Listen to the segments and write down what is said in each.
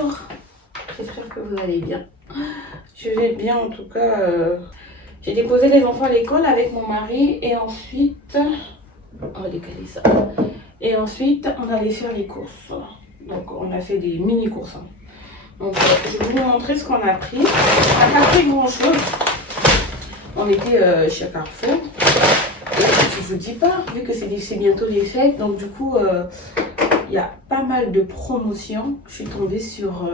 Bonjour, j'espère que vous allez bien. Je vais bien en tout cas. J'ai déposé les enfants à l'école avec mon mari et ensuite, on va décaler ça. Et ensuite, on allait faire les courses. Donc, on a fait des mini courses. Donc, je vais vous montrer ce qu'on a pris. On n'a pas pris grand chose. On était chez Carrefour. Et je vous dis pas, vu que c'est bientôt les fêtes, donc du coup, il y a pas mal de promotions. Je suis tombée sur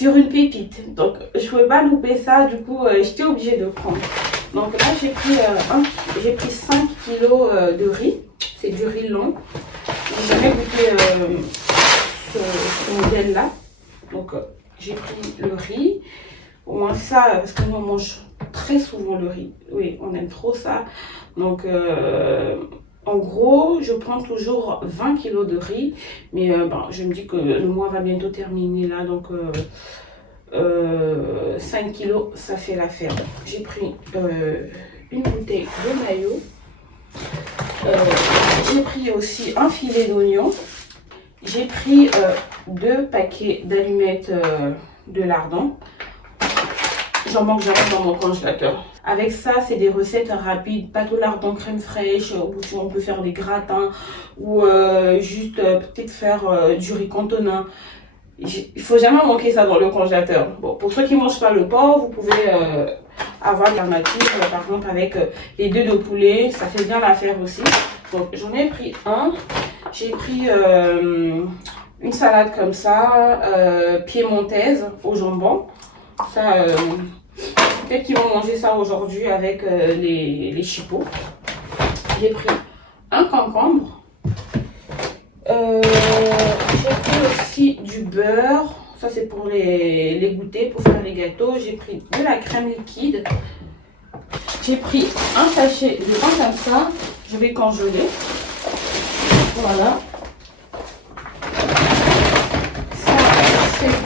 une pépite. Donc, je ne pouvais pas louper ça. Du coup, j'étais obligée de prendre. Donc là, j'ai pris 5 kilos de riz. C'est du riz long. J'ai jamais goûté ce modèle-là. Donc, j'ai pris le riz. Au moins ça, parce que nous, on mange très souvent le riz. Oui, on aime trop ça. Donc, en gros, je prends toujours 20 kilos de riz. Mais bon, je me dis que le mois va bientôt terminer là. Donc, 5 kilos, ça fait l'affaire. J'ai pris une bouteille de mayo. J'ai pris aussi un filet d'oignon. J'ai pris 2 paquets d'allumettes de lardon. J'en manque jamais dans mon congélateur. Avec ça, c'est des recettes rapides. Pâte au lardon, crème fraîche. On peut faire des gratins ou juste peut-être faire du riz cantonais. Il faut jamais manquer ça dans le congélateur. Bon, pour ceux qui ne mangent pas le porc, vous pouvez avoir l'alternative, par exemple avec les 2 de poulet, ça fait bien l'affaire aussi. Donc j'en ai pris un. J'ai pris une salade comme ça, piémontaise au jambon. Ça, peut-être qu'ils vont manger ça aujourd'hui avec les chipots. J'ai pris un concombre. J'ai pris aussi du beurre. Ça, c'est pour les goûter, pour faire les gâteaux. J'ai pris de la crème liquide. J'ai pris un sachet de pain comme ça. Je vais congeler. Voilà. Ça, c'est bon.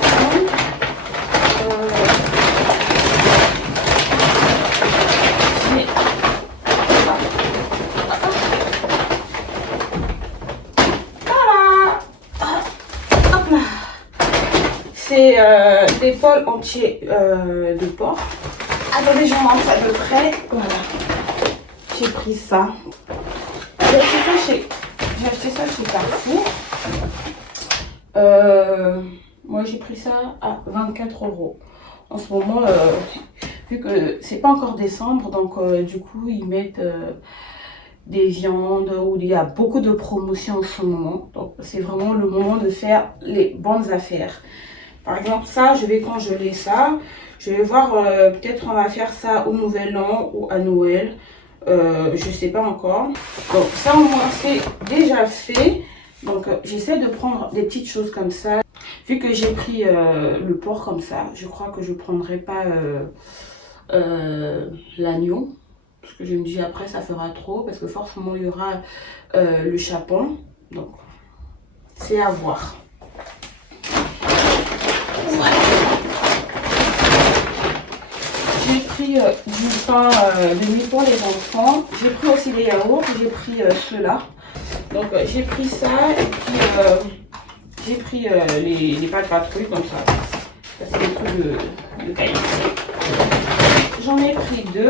C'est des poils entiers de porc. Attendez, je vous montre à peu près. Voilà. J'ai pris ça. J'ai acheté ça chez Carrefour. Moi, j'ai pris ça à 24 €. En ce moment, vu que c'est pas encore décembre, donc du coup, ils mettent des viandes où il y a beaucoup de promotions en ce moment. Donc, c'est vraiment le moment de faire les bonnes affaires. Par exemple, ça, je vais congeler ça. Je vais voir, peut-être on va faire ça au Nouvel An ou à Noël. Je sais pas encore. Donc, ça, au moins, c'est déjà fait. Donc, j'essaie de prendre des petites choses comme ça. Vu que j'ai pris le porc comme ça, je crois que je ne prendrai pas l'agneau. Parce que je me dis après, ça fera trop. Parce que forcément, il y aura le chapon. Donc, c'est à voir. Voilà. J'ai pris du pain de mie pour les enfants. J'ai pris aussi les yaourts. J'ai pris ceux-là. Donc j'ai pris ça et puis j'ai pris les pâtes patrouilles comme ça. Ça c'est des trucs de qualité. J'en ai pris 2. Et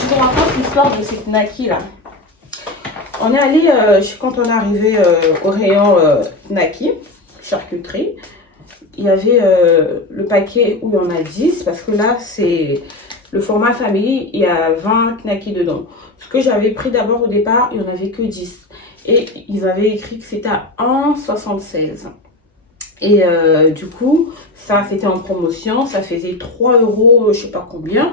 je vous raconte l'histoire de cette Naki là. On est allé, quand on est arrivé au rayon Naki, charcuterie, il y avait le paquet où il y en a 10 parce que là c'est le format famille, il y a 20 knackis dedans. Ce que j'avais pris d'abord au départ, il n'y en avait que 10. Et ils avaient écrit que c'était à 1,76 €. Et du coup, ça c'était en promotion, ça faisait 3 €, je sais pas combien.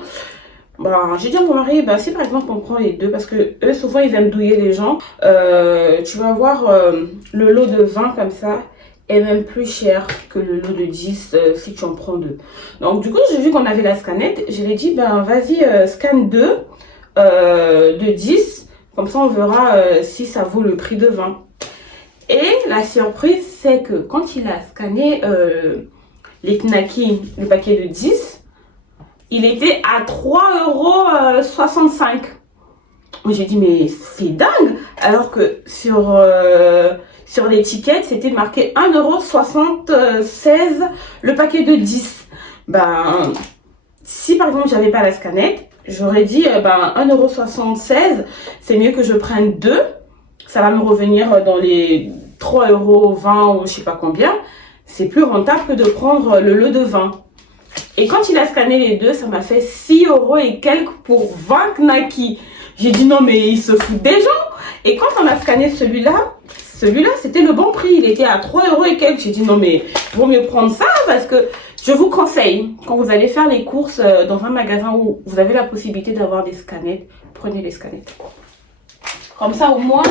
Bah, j'ai dit à mon mari, bah, si par exemple on prend les 2, parce que eux souvent ils aiment douiller les gens, tu vas voir le lot de 20 comme ça est même plus cher que le lot de 10 si tu en prends 2. Donc du coup j'ai vu qu'on avait la scanette, je lui ai dit ben vas-y scanne 2 de 10, comme ça on verra si ça vaut le prix de 20. Et la surprise c'est que quand il a scanné les knackis, le paquet de 10, il était à 3,65 €. J'ai dit mais c'est dingue, alors que sur sur l'étiquette, c'était marqué 1,76 € le paquet de 10. Ben, si par exemple j'avais pas la scanette, j'aurais dit 1,76 €, c'est mieux que je prenne 2. Ça va me revenir dans les 3,20 € ou je sais pas combien. C'est plus rentable que de prendre le lot de 20. Et quand il a scanné les deux, ça m'a fait 6 € et quelques pour 20 knackis. J'ai dit non mais il se fout des gens. Et quand on a scanné celui-là c'était le bon prix. Il était à 3 € et quelques. J'ai dit non mais vaut mieux prendre ça parce que je vous conseille, quand vous allez faire les courses dans un magasin où vous avez la possibilité d'avoir des scanettes, prenez les scanettes. Comme ça au moins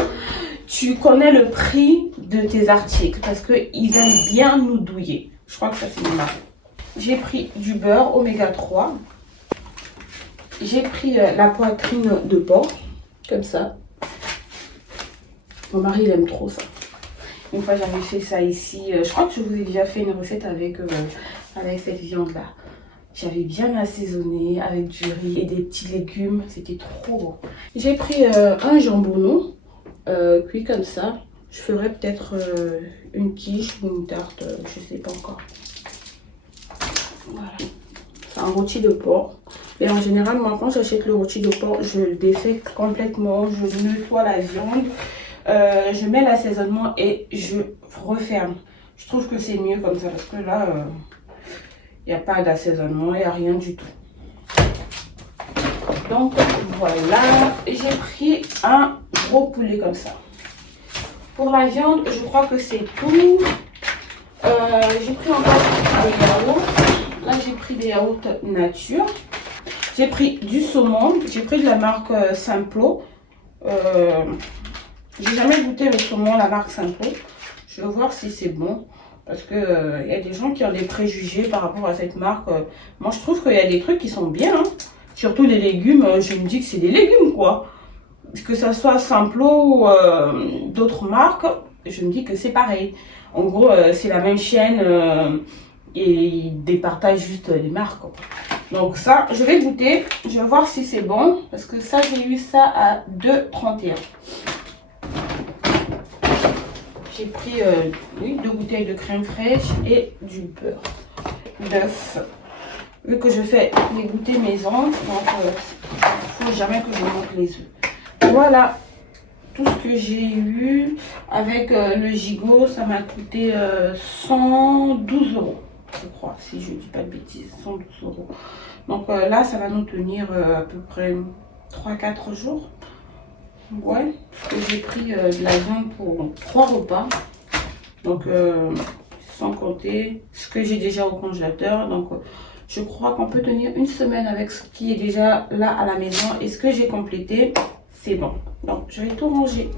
tu connais le prix de tes articles parce qu'ils aiment bien nous douiller. Je crois que ça c'est normal. J'ai pris du beurre oméga 3. J'ai pris la poitrine de porc, comme ça. Mon mari il aime trop ça. Une fois j'avais fait ça ici. Je crois que je vous ai déjà fait une recette avec cette viande là. J'avais bien assaisonné avec du riz et des petits légumes. C'était trop bon. J'ai pris un jambonneau cuit comme ça. Je ferai peut-être une quiche ou une tarte, je sais pas encore. Voilà. C'est un rôti de porc. Et en général, moi, quand j'achète le rôti de porc, je le défais complètement. Je nettoie la viande. Je mets l'assaisonnement et je referme. Je trouve que c'est mieux comme ça parce que là, il n'y a pas d'assaisonnement, il n'y a rien du tout. Donc voilà, j'ai pris un gros poulet comme ça. Pour la viande, je crois que c'est tout. J'ai pris encore des yaourts. Là, j'ai pris des yaourts nature. J'ai pris du saumon. J'ai pris de la marque Simplo. J'ai jamais goûté le saumon, la marque Simplo. Je vais voir si c'est bon. Parce que y a des gens qui ont des préjugés par rapport à cette marque. Moi, je trouve qu'il y a des trucs qui sont bien. Hein. Surtout les légumes. Je me dis que c'est des légumes, quoi. Que ça soit Simplo ou d'autres marques, je me dis que c'est pareil. En gros, c'est la même chaîne et ils départagent juste les marques. Quoi. Donc ça, je vais goûter. Je vais voir si c'est bon. Parce que ça, j'ai eu ça à 2,31 €. J'ai pris 2 bouteilles de crème fraîche et du beurre d'œuf. Vu que je fais les goûters maison, donc il ne faut jamais que je manque les œufs. Voilà tout ce que j'ai eu avec le gigot. Ça m'a coûté 112 €, je crois, si je ne dis pas de bêtises, 112 €. Donc là, ça va nous tenir à peu près 3-4 jours. Ouais, parce que j'ai pris de la viande pour 3 repas. Donc, sans compter ce que j'ai déjà au congélateur. Donc, je crois qu'on peut tenir une semaine avec ce qui est déjà là à la maison. Et ce que j'ai complété, c'est bon. Donc, je vais tout ranger.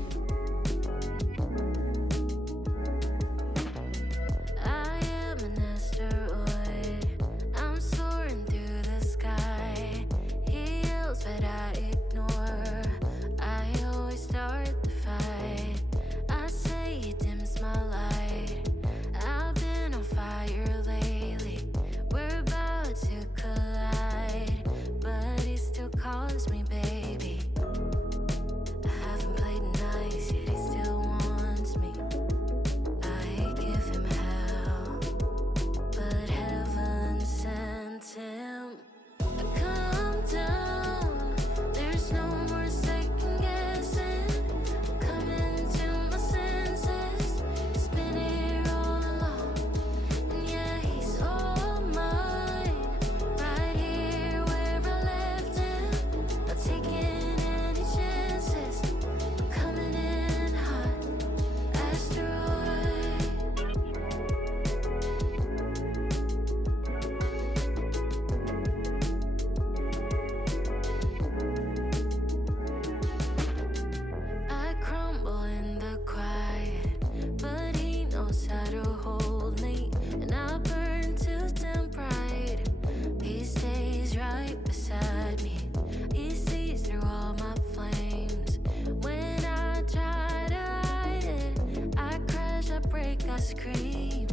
Scream,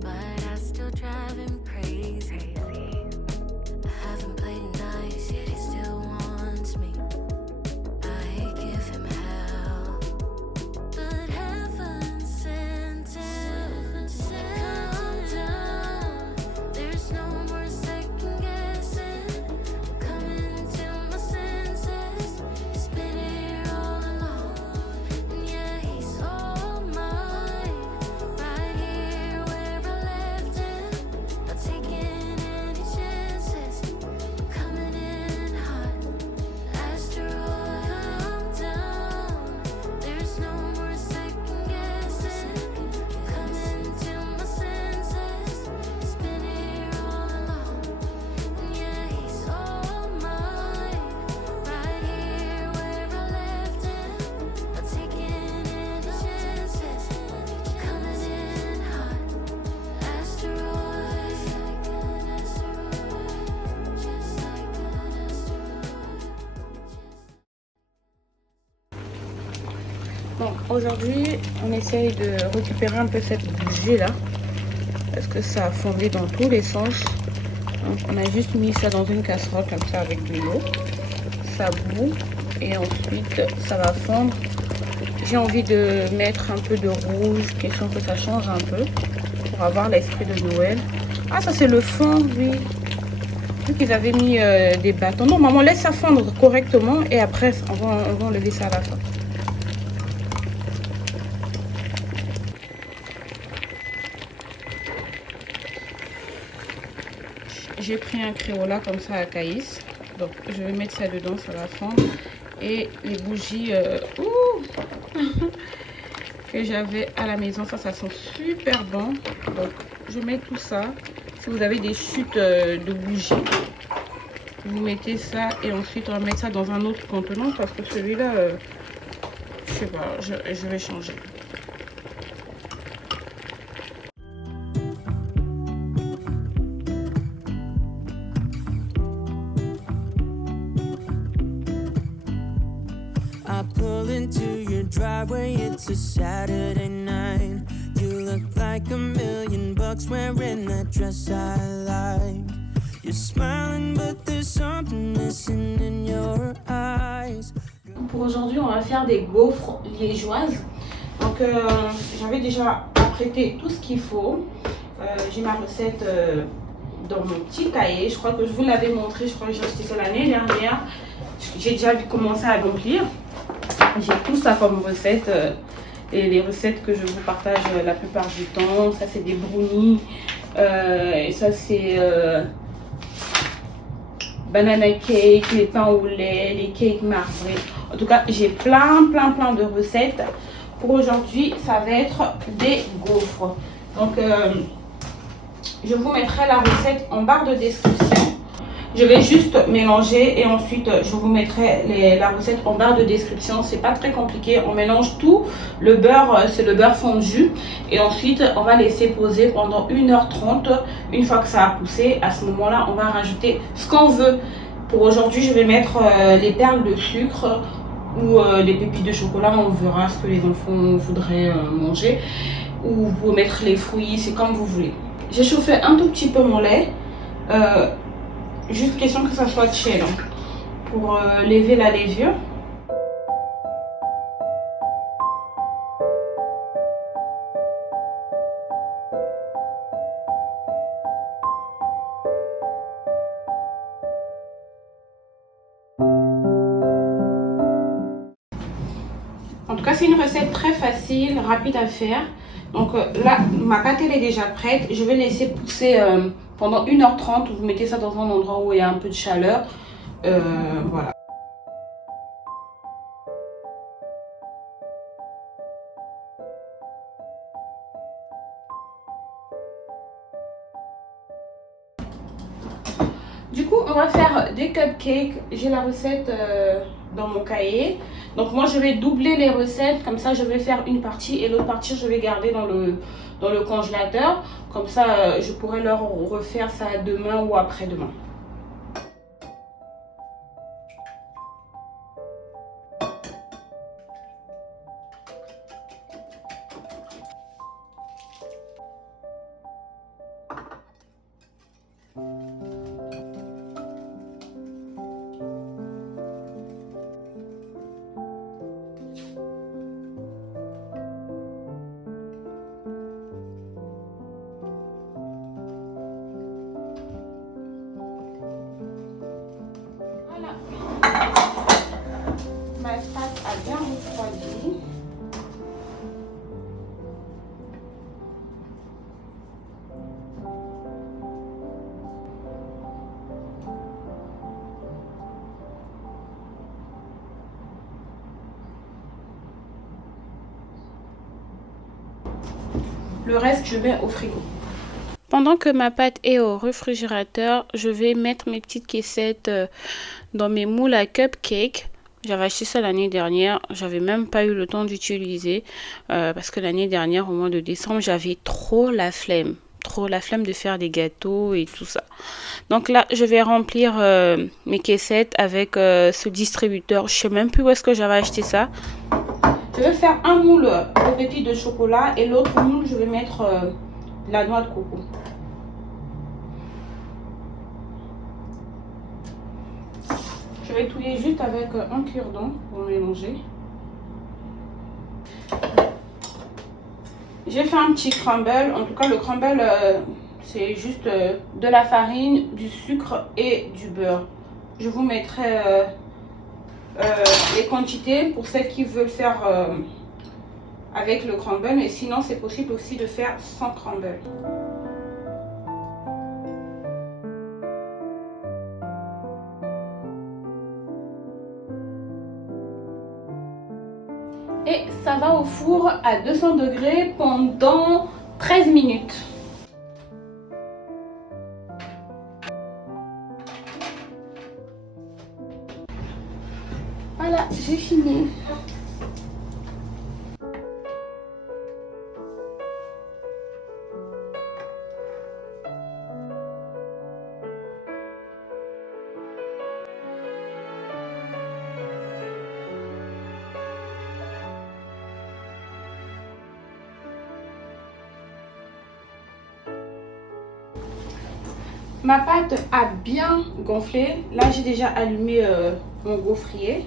but I still drive him crazy. I haven't played nice, yet he still wants me. I give him hell, but heaven sent Aujourd'hui, on essaye de récupérer un peu cette bougie là. Parce que ça a fondu dans tous les sens. Donc, on a juste mis ça dans une casserole comme ça avec de l'eau. Ça bout et ensuite ça va fondre. J'ai envie de mettre un peu de rouge, question que ça change un peu pour avoir l'esprit de Noël. Ah, ça c'est le fond, oui. Vu qu'ils avaient mis des bâtons. Non, maman, laisse ça fondre correctement et après on va enlever ça à la fin. J'ai pris un Crayola comme ça à Caïs. Donc je vais mettre ça dedans, ça va fondre. Et les bougies que j'avais à la maison, ça sent super bon. Donc je mets tout ça. Si vous avez des chutes de bougies, vous mettez ça et ensuite on va mettre ça dans un autre contenant parce que celui-là, je sais pas, je vais changer. I pull into your driveway, it's a Saturday night. You look like $1,000,000 wearing that dress I like. You're smiling but there's something missing in your eyes. Pour aujourd'hui, on va faire des gaufres liégeoises. Donc j'avais déjà apprêté tout ce qu'il faut. J'ai ma recette dans mon petit cahier. Je crois que je vous l'avais montré, je crois que j'ai acheté ça l'année dernière. J'ai déjà commencé à remplir. J'ai tout ça comme recette et les recettes que je vous partage la plupart du temps. Ça c'est des brownies et ça c'est banana cake, les pains au lait, les cakes marbrés. En tout cas, j'ai plein de recettes. Pour aujourd'hui, ça va être des gaufres. Donc, je vous mettrai la recette en barre de description. Je vais juste mélanger et ensuite je vous mettrai la recette en barre de description. C'est pas très compliqué. On mélange tout. Le beurre, c'est le beurre fondu. Et ensuite, on va laisser poser pendant 1h30. Une fois que ça a poussé, à ce moment-là, on va rajouter ce qu'on veut. Pour aujourd'hui, je vais mettre les perles de sucre ou les pépites de chocolat. On verra ce que les enfants voudraient manger. Ou vous pouvez mettre les fruits, c'est comme vous voulez. J'ai chauffé un tout petit peu mon lait. Juste question que ça soit chill pour lever la levure. En tout cas, c'est une recette très facile, rapide à faire. Donc là, ma pâte elle est déjà prête. Je vais laisser pousser pendant 1h30. Vous mettez ça dans un endroit où il y a un peu de chaleur. Voilà. Du coup, on va faire des cupcakes. J'ai la recette dans mon cahier. Donc moi, je vais doubler les recettes. Comme ça, je vais faire une partie et l'autre partie, je vais garder dans le congélateur. Comme ça, je pourrai leur refaire ça demain ou après-demain. Ma pâte a bien refroidi. Le reste, je mets au frigo. Pendant que ma pâte est au réfrigérateur, je vais mettre mes petites caissettes dans mes moules à cupcake. J'avais acheté ça l'année dernière, j'avais même pas eu le temps d'utiliser parce que l'année dernière, au mois de décembre, j'avais trop la flemme de faire des gâteaux et tout ça. Donc là, je vais remplir mes caissettes avec ce distributeur. Je sais même plus où est-ce que j'avais acheté ça. Je vais faire un moule de pépites de chocolat et l'autre moule, je vais mettre de la noix de coco. Je vais touiller juste avec un cure-dent pour mélanger. J'ai fait un petit crumble. En tout cas, le crumble, c'est juste de la farine, du sucre et du beurre. Je vous mettrai les quantités pour celles qui veulent faire avec le crumble. Mais sinon, c'est possible aussi de faire sans crumble. Et ça va au four à 200 degrés pendant 13 minutes. Voilà, j'ai fini. Ma pâte a bien gonflé. Là, j'ai déjà allumé mon gaufrier.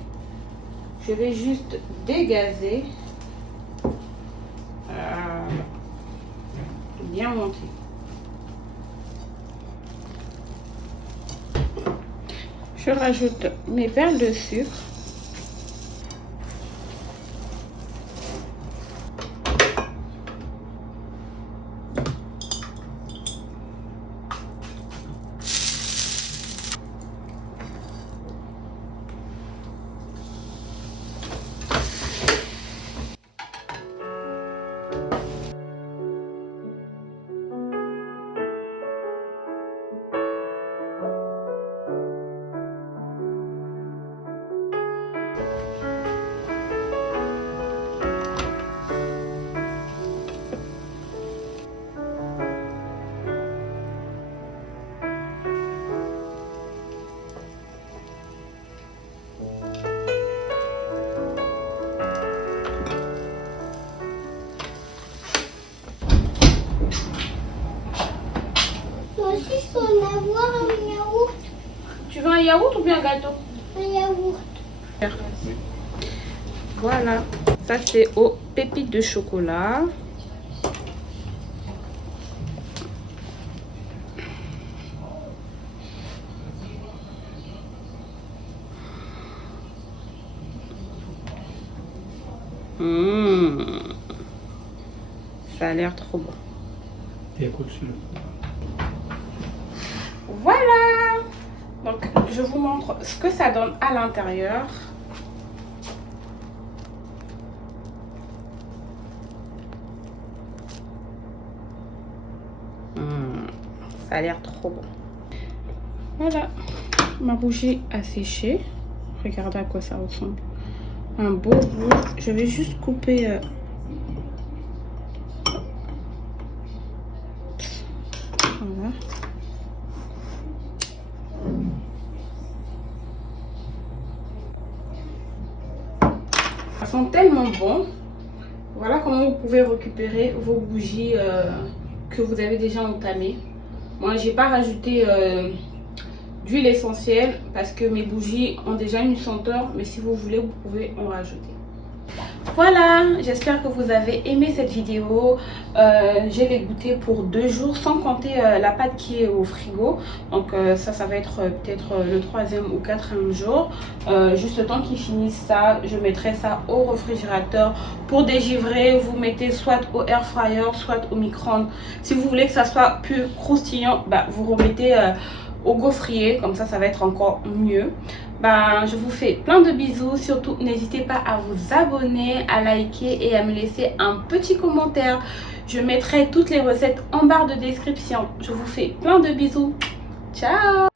Je vais juste dégazer. Bien monter. Je rajoute mes perles de sucre. Tu veux un yaourt ou bien un gâteau? Un yaourt. Voilà, ça c'est aux pépites de chocolat. Ça a l'air trop bon. Voilà. Donc je vous montre ce que ça donne à l'intérieur. Ça a l'air trop bon. Voilà, ma bougie a séché. Regardez à quoi ça ressemble. Un beau bout. Je vais juste couper voilà. Elles sont tellement bons. Voilà comment vous pouvez récupérer vos bougies que vous avez déjà entamées. Moi, j'ai pas rajouté d'huile essentielle parce que mes bougies ont déjà une senteur, mais si vous voulez, vous pouvez en rajouter. Voilà, j'espère que vous avez aimé cette vidéo. Je l'ai goûté pour 2 jours sans compter la pâte qui est au frigo. Donc ça va être peut-être le 3e ou 4e jour. Juste le temps qu'ils finissent ça, je mettrai ça au réfrigérateur pour dégivrer. Vous mettez soit au air fryer, soit au micro-ondes. Si vous voulez que ça soit plus croustillant, bah, vous remettez au gaufrier, comme ça va être encore mieux. Je vous fais plein de bisous. Surtout n'hésitez pas à vous abonner, à liker et à me laisser un petit commentaire. Je mettrai toutes les recettes en barre de description. Je vous fais plein de bisous. Ciao.